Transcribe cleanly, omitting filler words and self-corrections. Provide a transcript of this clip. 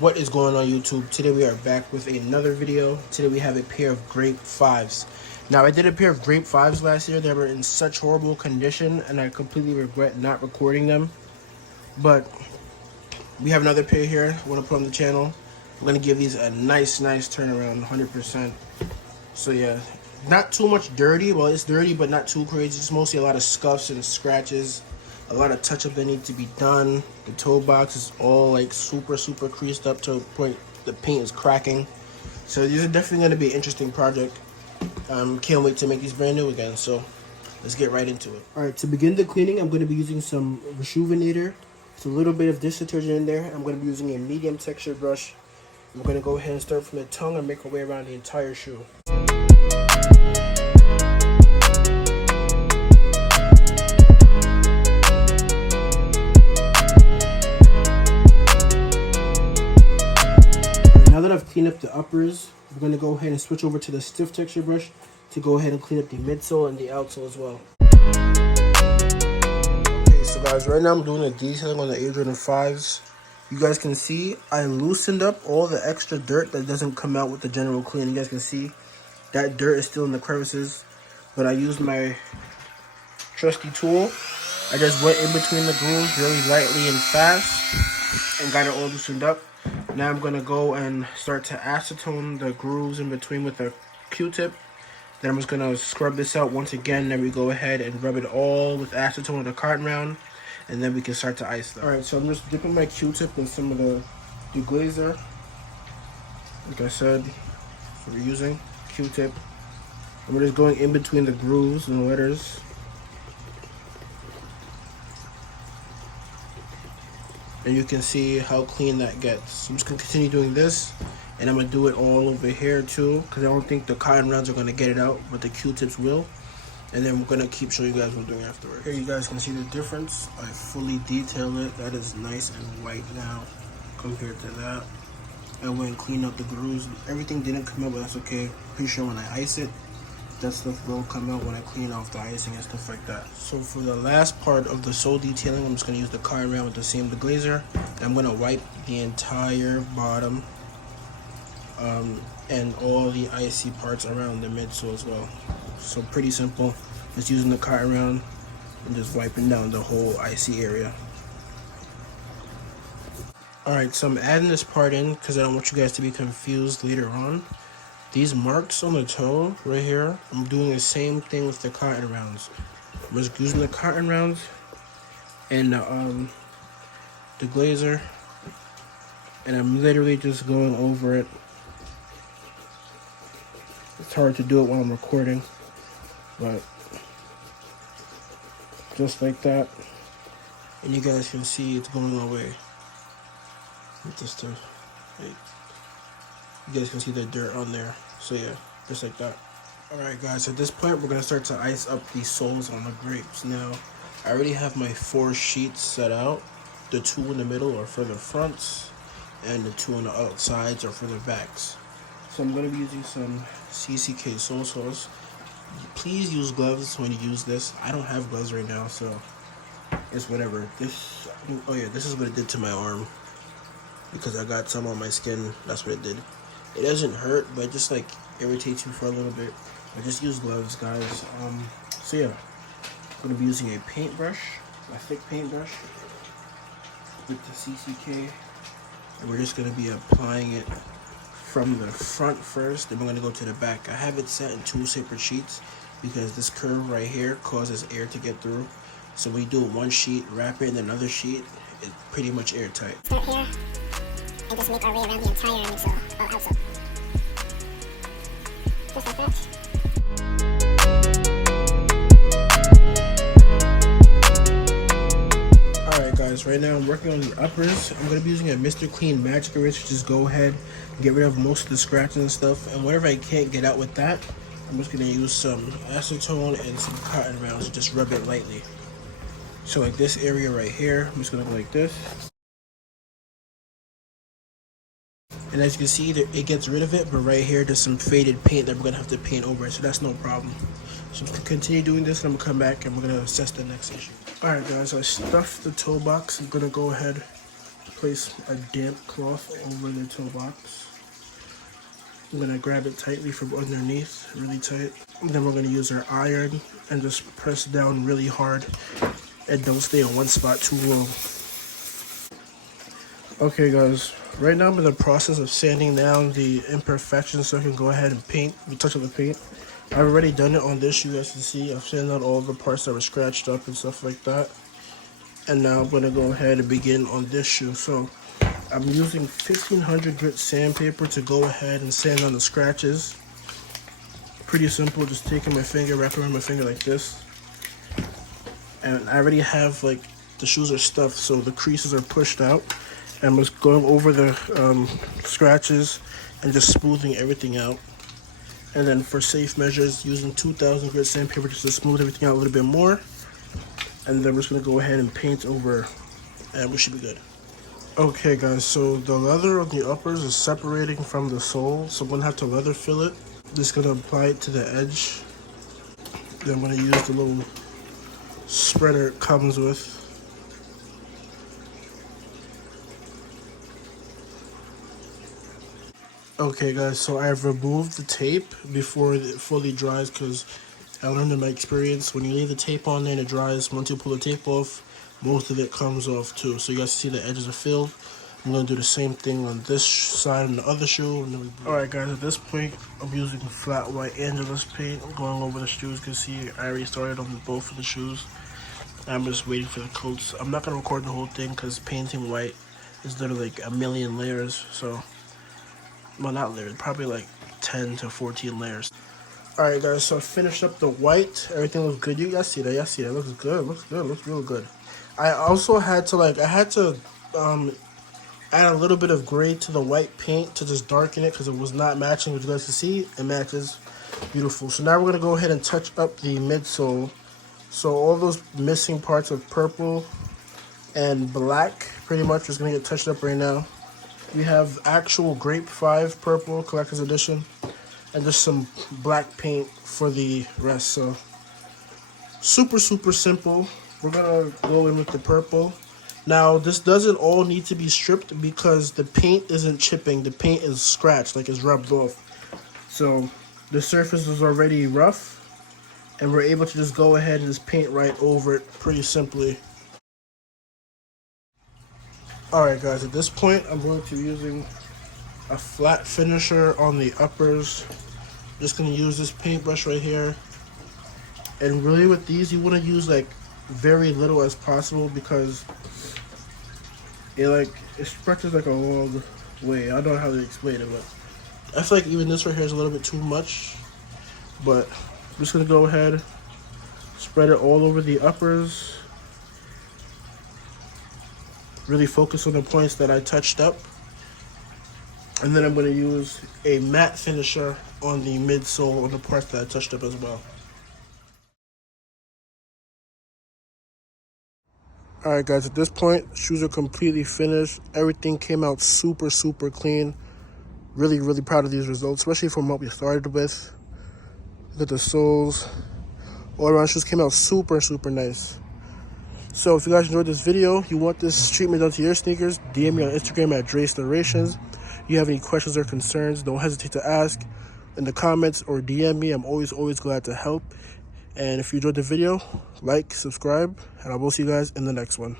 What is going on YouTube? Today we are back with another video. Today we have a pair of Grape 5s. Now I did a pair of Grape 5s last year. They were in such horrible condition and I completely regret not recording them. But we have another pair here I want to put on the channel. I'm going to give these a nice turnaround, 100%. So yeah, not too much dirty. Well, it's dirty but not too crazy. It's mostly a lot of scuffs and scratches. A lot of touch-up that need to be done. The toe box is all like super creased up to a point the paint is cracking. So these are definitely going to be an interesting project. Can't wait to make these brand new again. So let's get right into it. All right, to begin the cleaning, I'm going to be using some Rejuvenator. It's a little bit of dish detergent in there. I'm going to be using a medium texture brush. I'm going to go ahead and start from the tongue and make our way around the entire shoe. Now that I've cleaned up the uppers, we're going to go ahead and switch over to the stiff texture brush to go ahead and clean up the midsole and the outsole as well. Okay, so guys, right now I'm doing a detailing on the Adrian 5s. You guys can see I loosened up all the extra dirt that doesn't come out with the general clean. You guys can see that dirt is still in the crevices, but I used my trusty tool. I just went in between the grooves really lightly and fast and got it all loosened up. Now I'm going to go and start to acetone the grooves in between with a Q-tip. Then I'm just going to scrub this out once again. Then we go ahead and rub it all with acetone with a cotton round. And then we can start to ice them. Alright, so I'm just dipping my Q-tip in some of the deglazer. Like I said, we're using Q-tip. And we're just going in between the grooves and the letters. And you can see how clean that gets. So I'm just going to continue doing this. And I'm going to do it all over here too. Because I don't think the cotton rounds are going to get it out. But the Q-tips will. And then we're going to keep showing you guys what we're doing afterward. Here you guys can see the difference. I fully detailed it. That is nice and white now compared to that. I went and cleaned up the grooves. Everything didn't come out, but that's okay. Pretty sure when I ice it, that stuff will come out when I clean off the icing and stuff like that. So for the last part of the sole detailing, I'm just going to use the cotton round with the same deglazer. And I'm going to wipe the entire bottom and all the icy parts around the midsole as well. So pretty simple. Just using the cotton round and just wiping down the whole icy area. Alright, so I'm adding this part in because I don't want you guys to be confused later on. These marks on the toe right here, I'm doing the same thing with the cotton rounds. I'm just using the cotton rounds and the glazer, and I'm literally just going over it. It's hard to do it while I'm recording, but just like that. And you guys can see it's going away. Just to, you guys can see the dirt on there. So yeah, just like that. Alright guys, at this point we're going to start to ice up the soles on the grapes. Now, I already have my 4 sheets set out. The 2 in the middle are for the fronts, and the 2 on the outsides are for the backs. So I'm going to be using some CCK sole sauce. Please use gloves when you use this. I don't have gloves right now, so it's whatever. This, oh yeah, this is what it did to my arm. Because I got some on my skin, that's what it did. It doesn't hurt, but it just like irritates you for a little bit. I just use gloves, guys. So yeah, I'm gonna be using a paintbrush, a thick paintbrush with the CCK, and we're just gonna be applying it from the front first, then we're gonna go to the back. I have it set in 2 separate sheets because this curve right here causes air to get through. So we do one sheet, wrap it in another sheet. It's pretty much airtight. Start here and just make our way around the entire midsole, or outsole. Just like that. Alright guys, right now I'm working on the uppers. I'm going to be using a Mr. Clean Magic Eraser to just go ahead and get rid of most of the scratches and stuff. And whatever I can't get out with that, I'm just going to use some acetone and some cotton rounds to just rub it lightly. So like this area right here, I'm just going to go like this. And as you can see, it gets rid of it, but right here there's some faded paint that we're going to have to paint over it, so that's no problem. So I'm going to continue doing this, and I'm going to come back and we're going to assess the next issue. Alright guys, I stuffed the toe box. I'm going to go ahead, place a damp cloth over the toe box. I'm gonna grab it tightly from underneath, really tight. And then we're gonna use our iron and just press down really hard and don't stay in one spot too long. Okay guys, right now I'm in the process of sanding down the imperfections so I can go ahead and paint, touch up the paint. I've already done it on this shoe, as you can see. I've sanded out all the parts that were scratched up and stuff like that. And now I'm gonna go ahead and begin on this shoe. So I'm using 1500 grit sandpaper to go ahead and sand on the scratches. Pretty simple, just taking my finger, wrapping around my finger like this. And I already have, like, the shoes are stuffed, so the creases are pushed out. And I'm just going over the scratches and just smoothing everything out. And then for safe measures, using 2000 grit sandpaper just to smooth everything out a little bit more. And then we're just gonna go ahead and paint over, and we should be good. Okay guys, so the leather on the uppers is separating from the sole, so I'm gonna have to leather fill it. Just gonna apply it to the edge. Then I'm gonna use the little spreader it comes with. Okay guys, so I've removed the tape before it fully dries because I learned in my experience when you leave the tape on there and it dries, once you pull the tape off, most of it comes off too. So you guys see the edges are filled. I'm going to do the same thing on this side and the other shoe. Alright guys, at this point, I'm using flat white Angelus paint. I'm going over the shoes. You can see I already started on both of the shoes. I'm just waiting for the coats. I'm not going to record the whole thing because painting white is literally like a million layers. So, well, not layers, probably like 10 to 14 layers. Alright guys, so I finished up the white. Everything looks good. You guys see that? Yes, see that? Looks good. Looks good. Looks real good. I also had to add a little bit of gray to the white paint to just darken it because it was not matching. What you guys can see, it matches. Beautiful. So now we're going to go ahead and touch up the midsole. So all those missing parts of purple and black pretty much is going to get touched up right now. We have actual Grape 5 purple collector's edition and just some black paint for the rest. So super simple. We're going to go in with the purple. Now, this doesn't all need to be stripped because the paint isn't chipping. The paint is scratched, like it's rubbed off. So the surface is already rough, and we're able to just go ahead and just paint right over it pretty simply. Alright guys, at this point, I'm going to be using a flat finisher on the uppers. Just going to use this paintbrush right here. And really with these, you want to use like very little as possible because it stretches like a long way. I don't know how to explain it, but I feel like even this right here is a little bit too much. But I'm just gonna go ahead, spread it all over the uppers. Really focus on the points that I touched up. And then I'm gonna use a matte finisher on the midsole on the parts that I touched up as well. Alright guys, at this point, shoes are completely finished. Everything came out super clean. Really proud of these results, especially from what we started with. Look at the soles. All around shoes came out super nice. So if you guys enjoyed this video, you want this treatment done to your sneakers, DM me on Instagram at DreStarations. If you have any questions or concerns, don't hesitate to ask in the comments or DM me. I'm always glad to help. And if you enjoyed the video, like, subscribe, and I will see you guys in the next one.